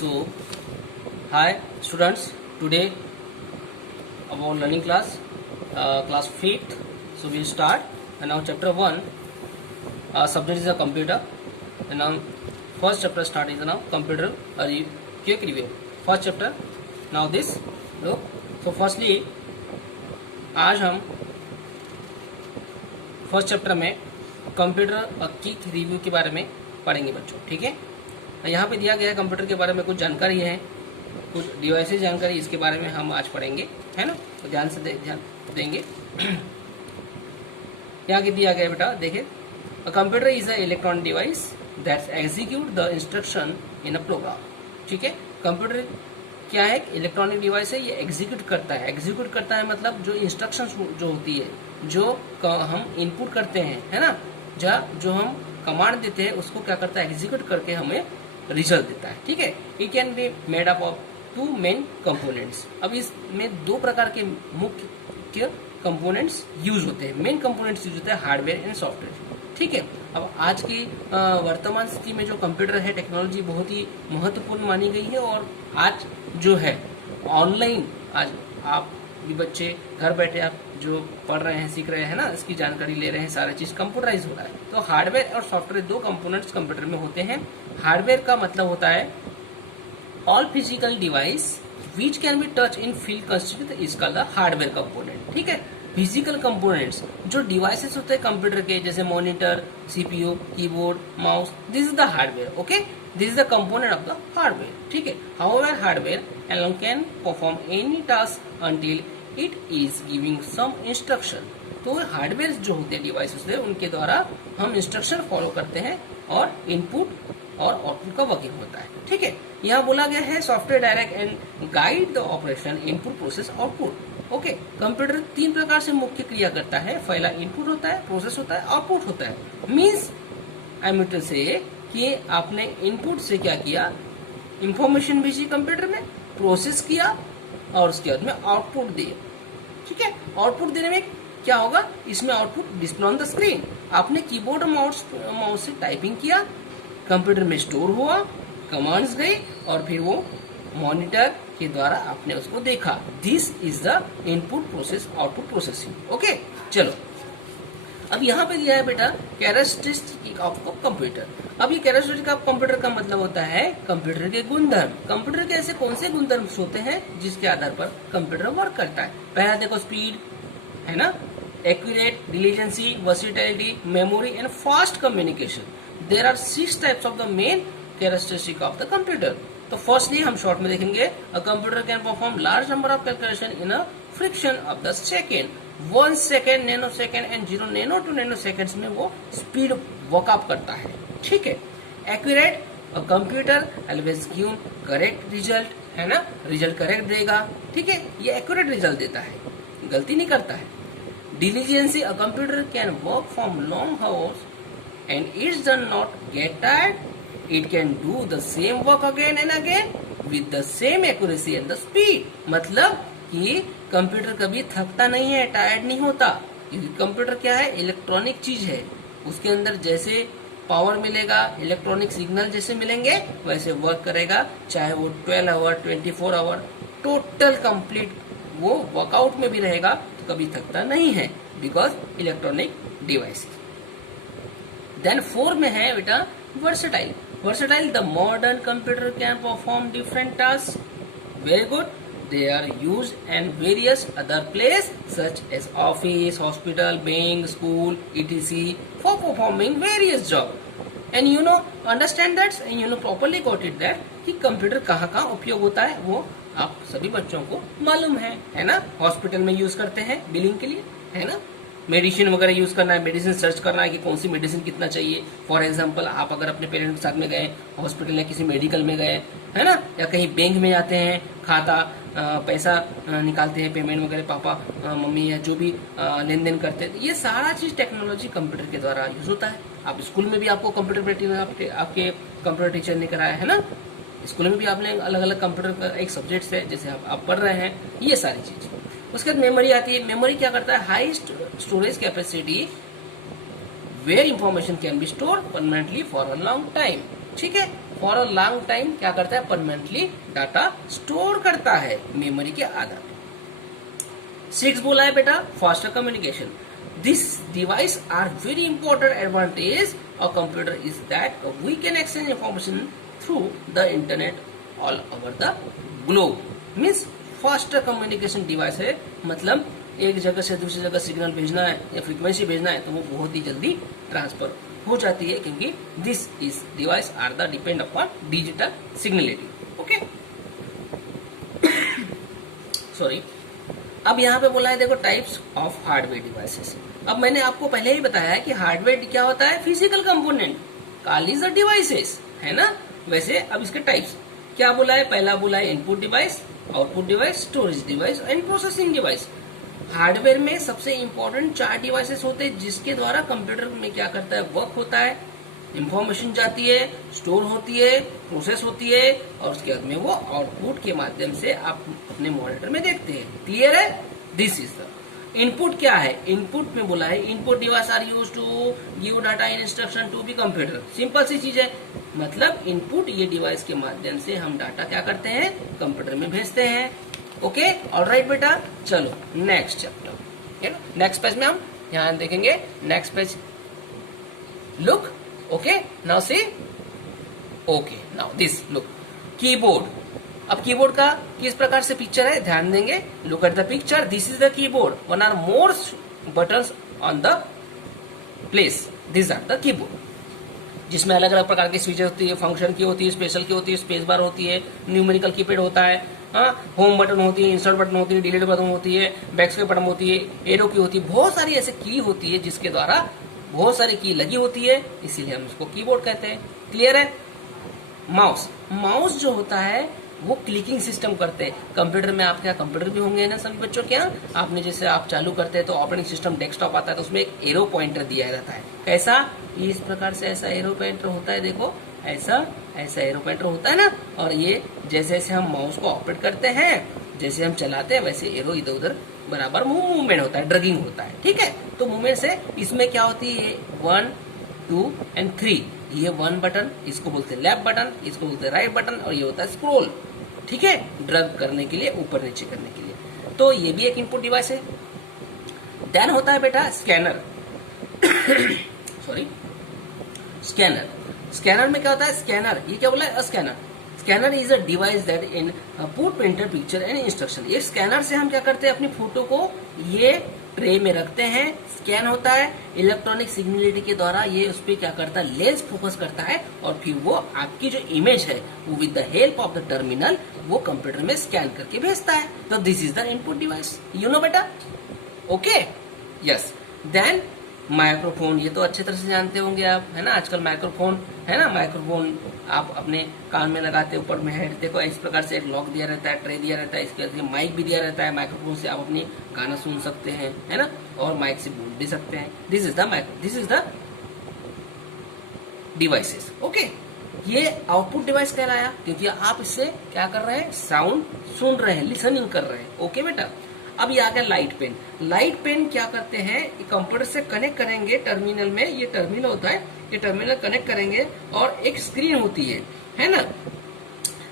So, hi students, today our learning class, class 5th. So we'll start. And now chapter 1, subject is a computer. And now first chapter start is now computer quick review. First chapter. Now this look. So firstly, आज हम first chapter में computer quick review के बारे में पढ़ेंगे बच्चों, ठीक है। यहाँ पे दिया गया है कंप्यूटर के बारे में कुछ जानकारी है, कुछ डिवाइसेस जानकारी, इसके बारे में हम आज पढ़ेंगे, है ना। तो ध्यान से ध्यान देंगे। यहाँ के दिया गया बेटा देखिए, a computer is a electronic device that's execute the instruction in a program, ठीक है। कंप्यूटर क्या है, इलेक्ट्रॉनिक डिवाइस है, ये एग्जीक्यूट करता है। एग्जीक्यूट करता है मतलब जो इंस्ट्रक्शन जो होती है, जो हम इनपुट करते हैं, है ना, जो हम कमांड देते हैं, उसको क्या करता है, एग्जीक्यूट करके हमें रिजल्ट देता है, ठीक है। It can be made up of two main components. अब इसमें दो प्रकार के मुख्य कंपोनेंट्स यूज होते हैं। मेन कंपोनेंट्स यूज होते हैं हार्डवेयर एंड सॉफ्टवेयर, ठीक है। अब आज की वर्तमान स्थिति में जो कंप्यूटर है, टेक्नोलॉजी बहुत ही महत्वपूर्ण मानी गई है। और आज जो है ऑनलाइन, आज आप भी बच्चे घर बैठे आप जो पढ़ रहे हैं, सीख रहे हैं ना, इसकी जानकारी ले रहे हैं, सारा चीज कंप्यूटराइज हो रहा है। तो हार्डवेयर और सॉफ्टवेयर दो कंपोनेंट्स कंप्यूटर में होते हैं। हार्डवेयर का मतलब होता है all physical device which can be touch in feel constitute is called the hardware component, ठीक है। फिजिकल कंपोनेंट्स जो डिवाइसेस होते हैं कंप्यूटर के, जैसे monitor, CPU, keyboard, mouse, this is the hardware, okay. This is the component of the hardware, ठीक है। However hardware alone can perform any task until it is giving some instruction। तो hardware जो होते हैं devices होते हैं, उनके द्वारा हम इंस्ट्रक्शन फॉलो करते हैं और इनपुट और आउटपुट का वर्किंग होता है, ठीक है। यहाँ बोला गया है software direct and guide the operation input process output, okay. Computer तीन प्रकार से मुख्य क्रिया करता है। पहला इनपुट होता है, प्रोसेस होता है, आउटपुट होता है। मीन्स आई मीन टू से कि आपने इनपुट से क्या किया, इंफॉर्मेशन भेजी कंप्यूटर में, प्रोसेस किया और उसके बाद में आउटपुट दिए, ठीक है। आउटपुट देने में क्या होगा, इसमें output display on the screen. आपने कीबोर्ड माउस से टाइपिंग किया, कंप्यूटर में स्टोर हुआ, कमांड्स गए और फिर वो मॉनिटर के द्वारा आपने उसको देखा। This is the input process output processing, okay. चलो अब यहाँ पे दिया है बेटा कैरेक्टरिस्टिक ऑफ कंप्यूटर। अब ये कैरेक्टरिस्टिक ऑफ कंप्यूटर का मतलब होता है कंप्यूटर के गुणधर्म। कंप्यूटर के ऐसे कौन से गुणधर्म होते हैं जिसके आधार पर कंप्यूटर वर्क करता है। पहला देखो स्पीड, है ना, accurate, diligence, versatility, memory and fast communication. There are 6 types of the main characteristic of the computer. तो फर्स्टली हम शॉर्ट में देखेंगे, a computer can perform large number of calculation in a friction of the second. 1 second, nano second and 0 nano to nano seconds में वो speed work up करता है, ठीक है। Accurate, a computer always give correct result, है ना, result correct देगा, ठीक है। ये एक्यूरेट रिजल्ट देता है, गलती नहीं करता है। Diligence, a computer can work from long hours and it's done not get tired. It can do the same work again and again with the same accuracy and the speed. मतलब कि computer कभी थकता नहीं है, tired नहीं होता। Computer क्या है, इलेक्ट्रॉनिक चीज है, उसके अंदर जैसे पावर मिलेगा, इलेक्ट्रॉनिक सिग्नल जैसे मिलेंगे वैसे वर्क करेगा, चाहे वो 12 आवर 24 आवर टोटल कंप्लीट वो वर्कआउट में भी रहेगा, तो कभी थकता नहीं है, बिकॉज इलेक्ट्रॉनिक डिवाइस। देन 4 में है बेटा versatile. Versatile, the modern computer can perform different task, very good. They are used in various other places such as office, hospital, bank, school, etc. for performing various jobs. And you know, understand that and you know properly got it that कि computer कहाँ उपयोग होता है वो आप सभी बच्चों को मालूम है ना। हॉस्पिटल में यूज करते हैं बिलिंग के लिए, है ना। मेडिसिन वगैरह यूज करना है, मेडिसिन सर्च करना है कि कौन सी मेडिसिन कितना चाहिए। फॉर एग्जांपल आप अगर अपने पेरेंट्स के साथ में गए हॉस्पिटल या किसी मेडिकल में गए, है ना, या कहीं बैंक में जाते हैं, खाता पैसा निकालते हैं, पेमेंट वगैरह पापा मम्मी या जो भी लेन देन करते हैं, ये सारा चीज टेक्नोलॉजी कंप्यूटर के द्वारा यूज होता है। आप स्कूल में भी आपको कंप्यूटर आपके कंप्यूटर टीचर ने कराया है ना, स्कूल में भी आपने अलग अलग कंप्यूटर का एक सब्जेक्ट है जैसे आप पढ़ रहे हैं, ये सारी चीज। उसके बाद मेमोरी आती है। मेमोरी क्या करता है, high storage capacity where information can be store permanently for a long time, ठीक है। फॉर अ लॉन्ग टाइम क्या करता है, परमानेंटली डाटा स्टोर करता है मेमोरी के आधार पे। 6 बोला है बेटा faster communication. This device are very important advantage of computer is that we can exchange information through the internet all over the globe. Means faster communication device है, मतलब एक जगह से दूसरी जगह सिग्नल भेजना है या फ्रीक्वेंसी भेजना है तो वो बहुत ही जल्दी ट्रांसफर हो जाती है, क्योंकि this is device are the depend upon digital signality. Okay, sorry. अब यहाँ पे बोला है देखो टाइप्स ऑफ हार्डवेयर डिवाइसेस। अब मैंने आपको पहले ही बताया है कि हार्डवेयर क्या होता है, physical component, call is the devices, है ना। वैसे अब इसके टाइप्स क्या बोला है, पहला बोला है input device, output device, storage device and processing device. Hardware में सबसे इंपॉर्टेंट 4 डिवाइसेस होते हैं जिसके द्वारा कंप्यूटर में क्या करता है, वर्क होता है, इंफॉर्मेशन जाती है, स्टोर होती है, प्रोसेस होती है, और उसके बाद में वो आउटपुट के माध्यम से आप अपने मॉनिटर में देखते हैं। क्लियर है? This is the input. क्या है इनपुट में बोला है, input device are use to give data in instruction to be computer. Simple सी चीज है, मतलब इनपुट ये डिवाइस के माध्यम से हम डाटा क्या करते हैं, कंप्यूटर में भेजते हैं। ओके, ऑलराइट बेटा, चलो नेक्स्ट चैप्टर, है ना। नेक्स्ट पेज में हम यहाँ देखेंगे, next page, look. Okay, now see, okay now this look, keyboard. अब कीबोर्ड का किस प्रकार से पिक्चर है, ध्यान देंगे। Look at the picture, this is the keyboard, one or more buttons on the place, this are the keyboard, जिसमें अलग अलग प्रकार की स्विचेस होती है, फंक्शन की होती है, स्पेशल की होती है, स्पेस बार होती है, न्यूमेरिकल कीपैड होता है, हाँ, होम बटन होती है, इंसर्ट बटन होती है, डिलीट बटन होती है, बैकस्पेस बटन होती है, एरो की होती है, बहुत सारी ऐसे की होती है जिसके द्वारा बहुत सारी की लगी होती है, इसीलिए हम इसको कीबोर्ड कहते हैं। क्लियर है? माउस, माउस जो होता है वो क्लिकिंग सिस्टम करते हैं। कंप्यूटर में आपके यहाँ कंप्यूटर भी होंगे ना सभी बच्चों के यहाँ, आपने जैसे आप चालू करते हैं तो ऑपरेटिंग सिस्टम डेस्कटॉप आता है तो उसमें एक एरो पॉइंटर दिया रहता है। कैसा? इस प्रकार से ऐसा एरो पॉइंटर होता है, देखो ऐसा ऐसा एरो पॉइंटर होता है ना। और ये जैसे जैसे हम माउस को ऑपरेट करते हैं, जैसे हम चलाते हैं, वैसे एरो इधर उधर बराबर मूवमेंट होता है, ड्रगिंग होता है। ठीक है, तो मूवमेंट से इसमें क्या होती है, 1 2 एंड 3, ये 1 बटन, इसको बोलते हैं लेफ्ट बटन, इसको बोलते हैं राइट बटन, और ये होता है स्क्रॉल। ठीक है, ड्रग करने के लिए, ऊपर नीचे करने के लिए। तो ये भी एक इनपुट डिवाइस है। देन होता है बेटा स्कैनर। Sorry, scanner. स्कैनर में क्या होता है, स्कैनर, ये क्या बोला है, scanner. Scanner is a device that in put printer picture and instruction. ये स्कैनर से हम क्या करते हैं, अपनी फोटो को ये ट्रे में रखते हैं, स्कैन होता है, इलेक्ट्रॉनिक सिग्नलिटी के द्वारा ये उस पर क्या करता है, लेंस फोकस करता है, और फिर वो आपकी जो इमेज है वो with the help of the terminal वो कंप्यूटर में स्कैन करके भेजता है। तो this is the input device, you know बेटा। Okay, yes. देन माइक्रोफोन, ये तो अच्छे तरह से जानते होंगे आप, है ना। आजकल माइक्रोफोन है ना, माइक्रोफोन आप अपने कान में लगाते, ऊपर में हेड, देखो इस प्रकार से एक लॉक दिया रहता है, ट्रे दिया रहता है, इसके बाद माइक भी दिया रहता है। माइक्रोफोन से आप अपनी गाना सुन सकते हैं, है ना, और माइक से बोल भी सकते हैं। This is the devices. Okay, ये आउटपुट डिवाइस कहलाया क्योंकि आप इससे क्या कर रहे हैं, साउंड सुन रहे हैं, लिसनिंग कर रहे हैं। ओके बेटा। अब ये आ गया लाइट पेन। लाइट पेन क्या करते हैं, कंप्यूटर से कनेक्ट करेंगे टर्मिनल में, ये टर्मिनल होता है, ये टर्मिनल कनेक्ट करेंगे और एक स्क्रीन होती है ना,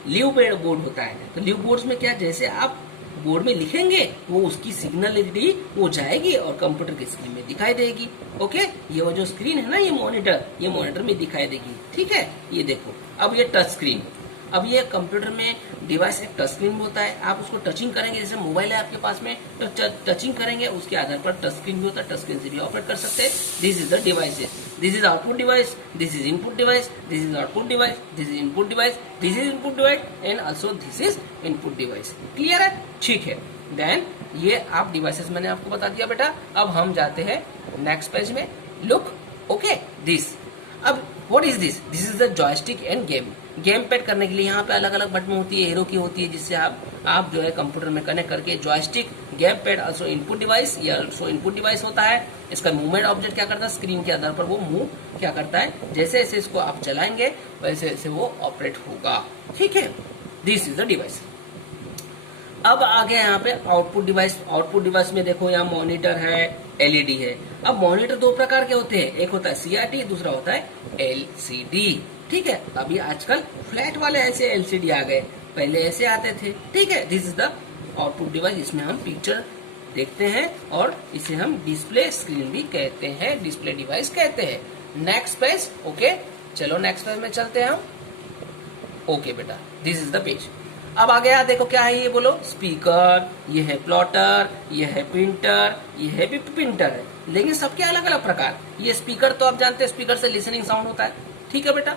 लीव बोर्ड होता है। तो लीव बोर्ड में क्या, जैसे आप बोर्ड में लिखेंगे वो उसकी सिग्नलिटी हो जाएगी और कंप्यूटर की स्क्रीन में दिखाई देगी। ओके, ये वो जो स्क्रीन है ना, ये मॉनिटर में दिखाई देगी। ठीक है, ये देखो, अब ये टच स्क्रीन। अब ये कंप्यूटर में डिवाइस एक टच स्क्रीन होता है, आप उसको टचिंग करेंगे, जैसे मोबाइल है आपके पास में, तो टचिंग करेंगे, उसके आधार पर टच स्क्रीन भी होता है, टच स्क्रीन से भी ऑपरेट कर सकते हैं। This is the devices, this is output device, this is input device, this is output device, this is input device, this is input device and also this is input device. Clear है? ठीक है। Then ये आप devices मैंने आपको बता दिया बेटा। अब हम जाते हैं नेक्स्ट पेज में। Look, okay, this. अब what is this? This is the joystick and game pad करने के लिए यहाँ पे अलग अलग बटन होती है, एरो की होती है, जिससे आप जो है कंप्यूटर में कनेक्ट करके joystick, game pad also input device, ये ऑल्सो इनपुट डिवाइस होता है। इसका मूवमेंट ऑब्जेक्ट क्या करता है, स्क्रीन के आधार पर वो मूव क्या करता है, जैसे जैसे इसको आप चलाएंगे वैसे वैसे वो ऑपरेट होगा। ठीक है, दिस इज द डिवाइस। अब आ गया यहाँ पे आउटपुट डिवाइस। आउटपुट डिवाइस में देखो यहाँ मॉनिटर है, एलईडी है। अब मॉनिटर 2 प्रकार के होते हैं, एक होता है सीआरटी, दूसरा होता है एलसीडी। ठीक है, अभी आजकल फ्लैट वाले ऐसे एलसीडी आ गए, पहले ऐसे आते थे। ठीक है, this is the output device, इसमें हम पिक्चर देखते हैं और इसे हम डिस्प्ले स्क्रीन भी कहते हैं, डिस्प्ले डिवाइस कहते हैं। नेक्स्ट पेज, ओके, चलो नेक्स्ट पेज में चलते हैं हम। ओके बेटा, दिस इज द पेज। अब आ गया, देखो क्या है ये, बोलो। स्पीकर, ये है प्लॉटर, ये है प्रिंटर, ये है भी प्रिंटर है, लेकिन सबके अलग अलग प्रकार। ये स्पीकर तो आप जानते हैं, स्पीकर से लिसनिंग साउंड होता है, ठीक है बेटा।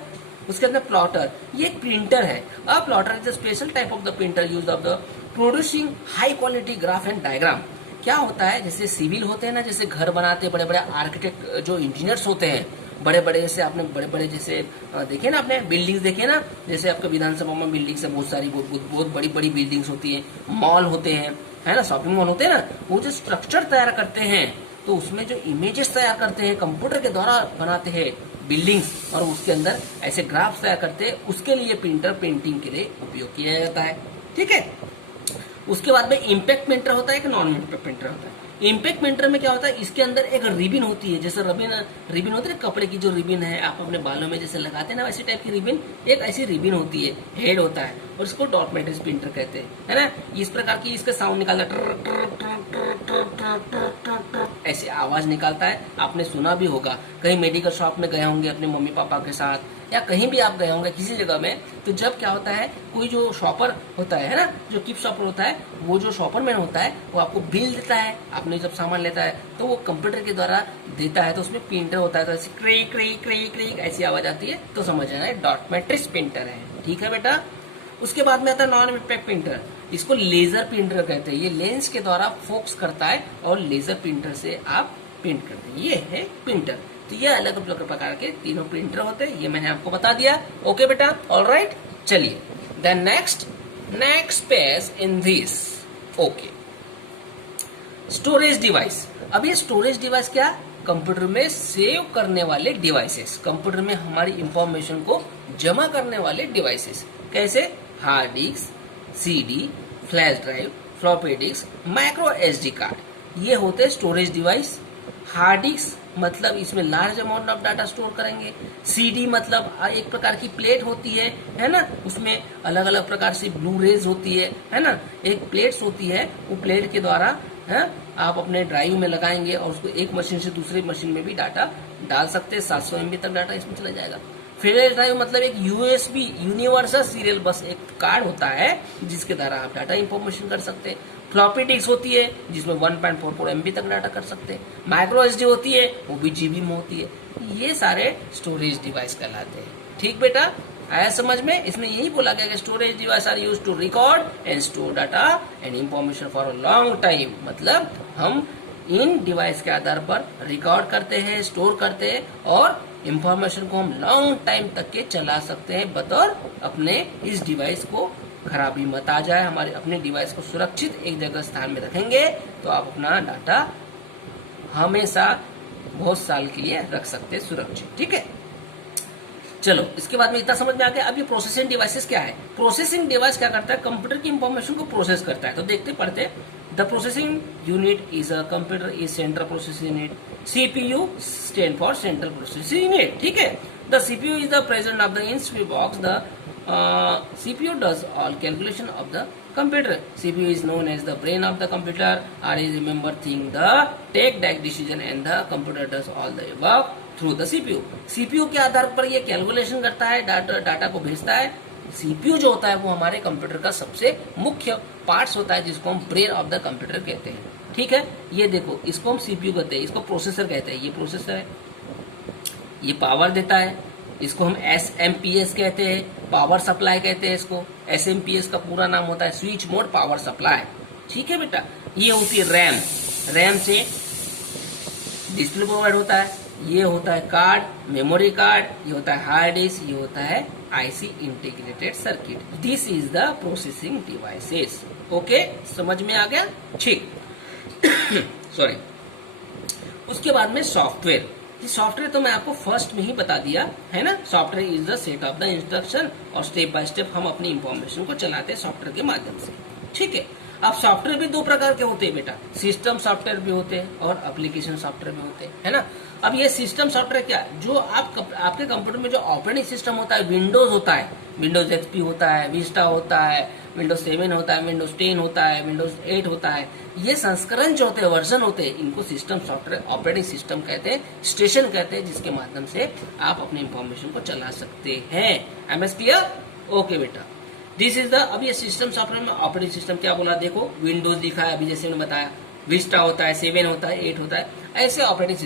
उसके अंदर प्लॉटर, ये एक प्रिंटर है। A plotter is a special type of the printer use of the producing high quality graph and diagram. क्या होता है, जैसे सिविल होते हैं ना, जैसे घर बनाते बड़े बड़े आर्किटेक्ट जो इंजीनियर्स होते हैं, बड़े बड़े, जैसे आपने बड़े बड़े जैसे देखे ना, आपने बिल्डिंग्स देखे ना, जैसे आपके विधानसभा में बिल्डिंग्स है बहुत सारी, बहुत बड़ी बड़ी बिल्डिंग्स होती है, मॉल होते हैं, है ना, शॉपिंग मॉल होते हैं ना, वो जो स्ट्रक्चर तैयार करते हैं तो उसमें जो इमेजेस तैयार करते हैं, कंप्यूटर के द्वारा बनाते हैं बिल्डिंग्स, और उसके अंदर ऐसे ग्राफ्स तैयार करते हैं, उसके लिए प्रिंटर पेंटिंग के लिए उपयोग किया जाता है। ठीक है, उसके बाद में इम्पैक्ट प्रिंटर होता है, एक नॉन इम्पैक्ट प्रिंटर होता है। इम्पैक्ट प्रिंटर में क्या होता है, इसके अंदर एक रिबिन होती है, जैसे रिबिन होती है कपड़े की, जो रिबिन है आप अपने बालों में जैसे लगाते हैं ना, वैसी टाइप की रिबिन, एक ऐसी रिबिन होती है, हेड होता है, और इसको डॉट मैट्रिक्स प्रिंटर कहते हैं, है ना। इस प्रकार की इसका साउंड निकालता है, ऐसी आवाज निकालता है। आपने सुना भी होगा, कहीं मेडिकल शॉप में गए होंगे अपने मम्मी पापा के साथ, या कहीं भी आप गए होंगे किसी जगह में, तो जब क्या होता है, कोई जो शॉपर होता है ना, जो गिफ्ट शॉपर होता है, वो जो शॉपर मैन होता है, वो आपको बिल देता है, आपने जब सामान लेता है तो वो कंप्यूटर के द्वारा देता है, तो उसमें प्रिंटर होता है, तो ऐसी क्रीक क्रीक क्रीक क्रीक ऐसी आवाज आती है, तो समझ आना है डॉट मैट्रिक्स प्रिंटर है। ठीक है बेटा। उसके बाद में आता है नॉन इम्पैक्ट प्रिंटर, इसको लेजर प्रिंटर कहते हैं। ये लेंस के द्वारा फोकस करता है और लेजर प्रिंटर से आप प्रिंट करते हैं, ये है प्रिंटर। तो ये अलग अलग प्रकार के तीनों प्रिंटर होते हैं, ये मैंने आपको बता दिया। ओके बेटा, ऑलराइट, चलिए then next page in this. Okay, storage device. अब ये स्टोरेज डिवाइस क्या, कंप्यूटर में सेव करने वाले डिवाइसेस, कंप्यूटर में हमारी इंफॉर्मेशन को जमा करने वाले डिवाइसेस। कैसे, hard disk, CD, flash drive, floppy disk, micro SD card, ये होते हैं स्टोरेज डिवाइस। हार्ड डिस्क मतलब इसमें large amount of data store करेंगे। सीडी मतलब एक प्रकार की प्लेट होती है ना, उसमें अलग अलग प्रकार से ब्लू रेज होती है ना, एक प्लेट्स होती है, वो प्लेट के द्वारा है आप अपने ड्राइव में लगाएंगे और उसको एक मशीन से दूसरी मशीन में भी डाटा डाल सकते हैं। 700 MB तक डाटा इसमें चला जाएगा। फ्लैश ड्राइव मतलब एक यूएसबी यूनिवर्सल सीरियल बस एक कार्ड होता है जिसके द्वारा आप डाटा इंफॉर्मेशन कर सकते हैं। फ्लॉपी डिस्क होती है जिसमें 1.44 MB तक डाटा कर सकते हैं। माइक्रो एसडी होती है, वो भी जीबी में होती है। ये सारे स्टोरेज डिवाइस कहलाते हैं। ठीक बेटा, आया समझ में? इसमें यही बोला गया कि storage device are used to record and store data and information for a long time. मतलब हम इन डिवाइस के आधार पर रिकॉर्ड करते हैं, स्टोर करते हैं और इंफॉर्मेशन को हम लॉन्ग टाइम तक के चला सकते हैं बतौर अपने इस डिवाइस को खराबी मत आ जाए। हमारे अपने डिवाइस को सुरक्षित एक जगह स्थान में रखेंगे तो आप अपना डाटा हमेशा बहुत साल के लिए रख सकते हैं सुरक्षित। ठीक है, चलो इसके बाद में इतना समझ में आ गया। अब ये प्रोसेसिंग डिवाइसेस क्या है? प्रोसेसिंग डिवाइस क्या करता है? कंप्यूटर की इंफॉर्मेशन को प्रोसेस करता है। तो देखते पढ़ते, the processing unit is a computer is central processing unit. CPU stand for central processing unit. ठीक है, the CPU is the present of the industry box. The CPU does all calculation of the computer. CPU is known as the brain of the computer or is remember thing the take that decision and the computer does all the above through the CPU. CPU के आधार पर ये calculation करता है, data को भेजता है। CPU जो होता है वो हमारे कंप्यूटर का सबसे मुख्य पार्ट्स होता है जिसको हम ब्रेन ऑफ द कंप्यूटर कहते हैं। ठीक है, ये देखो इसको हम CPU कहते हैं, इसको प्रोसेसर कहते हैं। ये प्रोसेसर है, ये पावर देता है, इसको हम SMPS कहते हैं, पावर सप्लाई कहते हैं इसको। SMPS का पूरा नाम होता है स्विच मोड पावर सप्लाई। ठीक है बेटा, ये होती है रैम। रैम से डिस्प्ले प्रोवाइड होता है। ये होता है कार्ड, मेमोरी कार्ड, ये होता है हार्ड डिस्क, ये होता है IC integrated circuit. This is the processing devices. Okay, समझ में आ गया? ठीक सॉरी। उसके बाद में सॉफ्टवेयर। सॉफ्टवेयर तो मैं आपको फर्स्ट में ही बता दिया है ना। Software is the set of the instruction और स्टेप बाय स्टेप हम अपनी इंफॉर्मेशन को चलाते हैं सॉफ्टवेयर के माध्यम से। ठीक है, अब सॉफ्टवेयर भी दो प्रकार के होते हैं बेटा, सिस्टम सॉफ्टवेयर भी होते हैं और एप्लीकेशन सॉफ्टवेयर भी होते हैं, है ना। अब ये सिस्टम सॉफ्टवेयर क्या, जो आपके कंप्यूटर में जो ऑपरेटिंग सिस्टम होता है, विंडोज होता है, विंडोज एक्सपी होता है, विस्टा होता है, विंडोज 7 होता है, विंडोज 10 होता है, विंडोज 8 होता है, ये संस्करण जो होते हैं, वर्जन होते हैं, इनको सिस्टम सॉफ्टवेयर ऑपरेटिंग सिस्टम कहते हैं, स्टेशन कहते हैं, जिसके माध्यम से आप अपनी इंफॉर्मेशन को चला सकते हैं। M S clear? ओके बेटा, दिस इज द, अब ये सिस्टम सॉफ्टवेयर में ऑपरेटिंग सिस्टम क्या बोला, देखो विंडोज लिखा है, अभी जैसे मैंने बताया, विस्टा होता है, 7 होता है, 8 होता है, ऐसे ऑपरेटिंग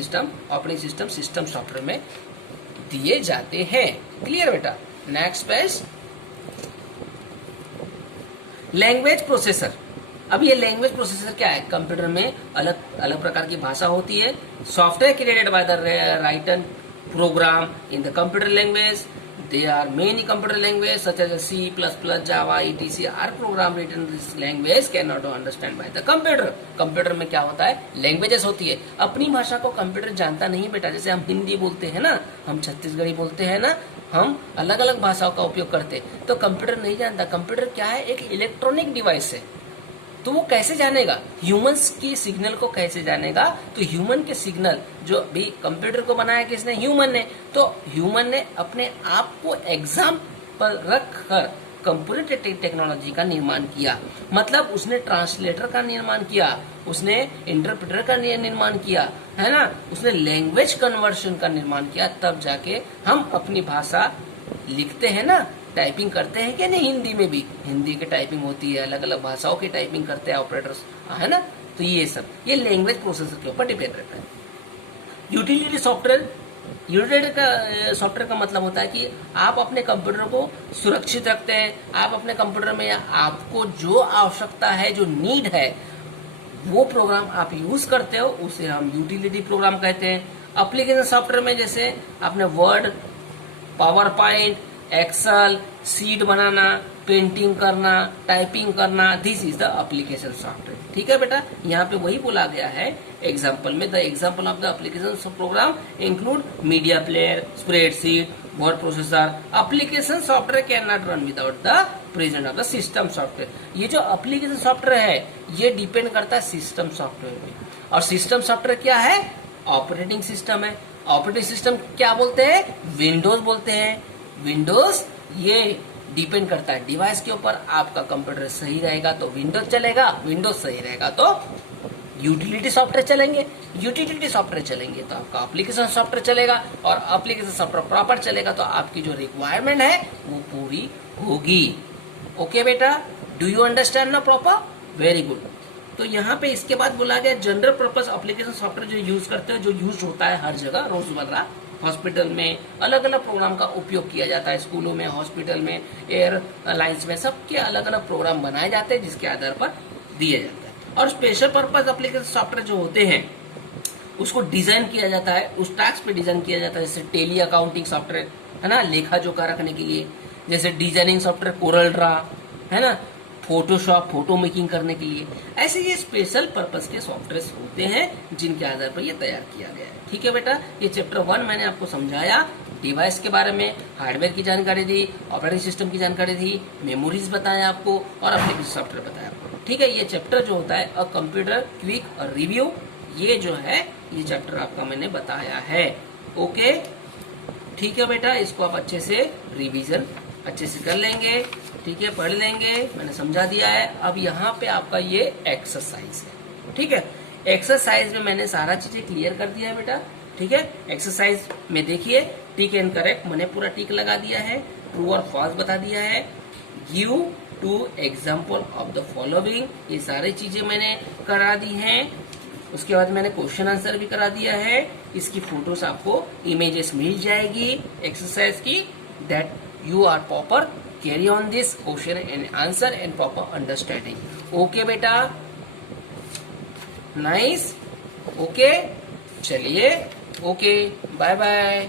सिस्टम सिस्टम सॉफ्टवेयर में दिए जाते हैं। क्लियर बेटा? Next page, language processor. अब ये लैंग्वेज प्रोसेसर क्या है, कंप्यूटर में अलग अलग प्रकार की भाषा होती है। Software created by the writer program in the computer language, there are many computer languages such as C++, Java, etc. are program written in this language cannot understand by the computer. Computer में क्या होता है, languages होती है, अपनी भाषा को computer जानता नहीं बेटा। जैसे हम हिंदी बोलते हैं ना, हम छत्तीसगढ़ी बोलते हैं ना, हम अलग अलग भाषाओं का उपयोग करते हैं, तो कंप्यूटर नहीं जानता। कंप्यूटर क्या है, एक इलेक्ट्रॉनिक डिवाइस है, तो वो कैसे जानेगा, ह्यूमंस की सिग्नल को कैसे जानेगा, तो ह्यूमन के सिग्नल, जो भी कंप्यूटर को बनाया किसने, ह्यूमन ने, तो ह्यूमन ने अपने आप को एग्जाम पर रख कर कंप्यूटर टेक्नोलॉजी का निर्माण किया। मतलब उसने ट्रांसलेटर का निर्माण किया, उसने इंटरप्रेटर का निर्माण किया, है ना, उसने लैंग्वेज कन्वर्शन का निर्माण किया, तब जाके हम अपनी भाषा लिखते हैं ना, टाइपिंग करते हैं कि नहीं, हिंदी में भी, हिंदी की टाइपिंग होती है, अलग अलग भाषाओं की टाइपिंग करते हैं ऑपरेटर्स, है ना। तो ये सब ये लैंग्वेज प्रोसेसर के ऊपर डिपेंड रहता है। यूटिलिटी सॉफ्टवेयर, यूटिलिटी सॉफ्टवेयर का मतलब होता है कि आप अपने कंप्यूटर को सुरक्षित रखते हैं, आप अपने कंप्यूटर में आपको जो आवश्यकता है, जो नीड है, वो प्रोग्राम आप यूज करते हो, उसे हम यूटिलिटी प्रोग्राम कहते हैं। एप्लीकेशन सॉफ्टवेयर में जैसे आपने Word, PowerPoint, Excel, sheet बनाना, पेंटिंग करना, टाइपिंग करना, this is the application software. ठीक है बेटा, यहाँ पे वही बोला गया है एग्जाम्पल में, the example of the application program include media player, spreadsheet, word processor. Application software can not run without the presence of the system software. ये जो एप्लीकेशन सॉफ्टवेयर है, ये डिपेंड करता है सिस्टम सॉफ्टवेयर पे। और सिस्टम सॉफ्टवेयर क्या है, ऑपरेटिंग सिस्टम है। ऑपरेटिंग सिस्टम क्या बोलते हैं, विंडोज बोलते हैं। विंडोज ये डिपेंड करता है डिवाइस के ऊपर। आपका कंप्यूटर सही रहेगा तो विंडोज चलेगा, विंडोज सही रहेगा तो यूटिलिटी सॉफ्टवेयर चलेंगे, यूटिलिटी सॉफ्टवेयर चलेंगे तो आपका एप्लीकेशन सॉफ्टवेयर चलेगा, और एप्लीकेशन सॉफ्टवेयर प्रॉपर चलेगा तो आपकी जो रिक्वायरमेंट है वो पूरी होगी। ओके बेटा, डू यू अंडरस्टैंड ना प्रॉपर? Very good. तो यहाँ पे इसके बाद बोला गया जनरल पर्पस एप्लीकेशन सॉफ्टवेयर जो यूज करते हैं, जो यूज होता है हर जगह रोजमर्रा, हॉस्पिटल में अलग अलग प्रोग्राम का उपयोग किया जाता है, स्कूलों में, हॉस्पिटल में, एयरलाइंस में, सबके अलग अलग प्रोग्राम बनाए जाते हैं जिसके आधार पर दिए जाते हैं। और स्पेशल पर्पस एप्लीकेशन सॉफ्टवेयर जो होते हैं उसको डिजाइन किया जाता है, उस टास्क पे डिजाइन किया जाता है। जैसे टेली अकाउंटिंग सॉफ्टवेयर है ना, लेखा जोखा रखने के लिए, जैसे डिजाइनिंग सॉफ्टवेयर कोरल ड्रा है ना, फोटोशॉप फोटो मेकिंग करने के लिए। ऐसे ये स्पेशल पर्पस के सॉफ्टवेयर होते हैं जिनके आधार पर ये तैयार किया गया है। ठीक है बेटा, ये चैप्टर 1 मैंने आपको समझाया, डिवाइस के बारे में, हार्डवेयर की जानकारी दी, ऑपरेटिंग सिस्टम की जानकारी दी, मेमोरीज बताया आपको, और एप्लीकेशन सॉफ्टवेयर बताया आपको। ठीक है, ये चैप्टर जो होता है अ कंप्यूटर क्विक और रिव्यू, ये जो है ये चैप्टर आपका मैंने बताया है। ओके, ठीक है बेटा, इसको आप अच्छे से रिविजन अच्छे से कर लेंगे, ठीक है, पढ़ लेंगे, मैंने समझा दिया है। अब यहाँ पे आपका ये एक्सरसाइज है। ठीक है, एक्सरसाइज में मैंने सारा चीजें क्लियर कर दिया है बेटा। ठीक है, एक्सरसाइज में देखिए, टिक एंड करेक्ट मैंने पूरा टिक लगा दिया है, ट्रू और फॉल्स बता दिया है, give 2 example of the following, ये सारी चीजें मैंने करा दी हैं। उसके बाद मैंने क्वेश्चन आंसर भी करा दिया है, इसकी फोटोज आपको इमेजेस मिल जाएगी एक्सरसाइज की, that you are proper carry on this question and answer and proper understanding. Okay बेटा, नाइस, ओके, चलिए, ओके, बाय बाय।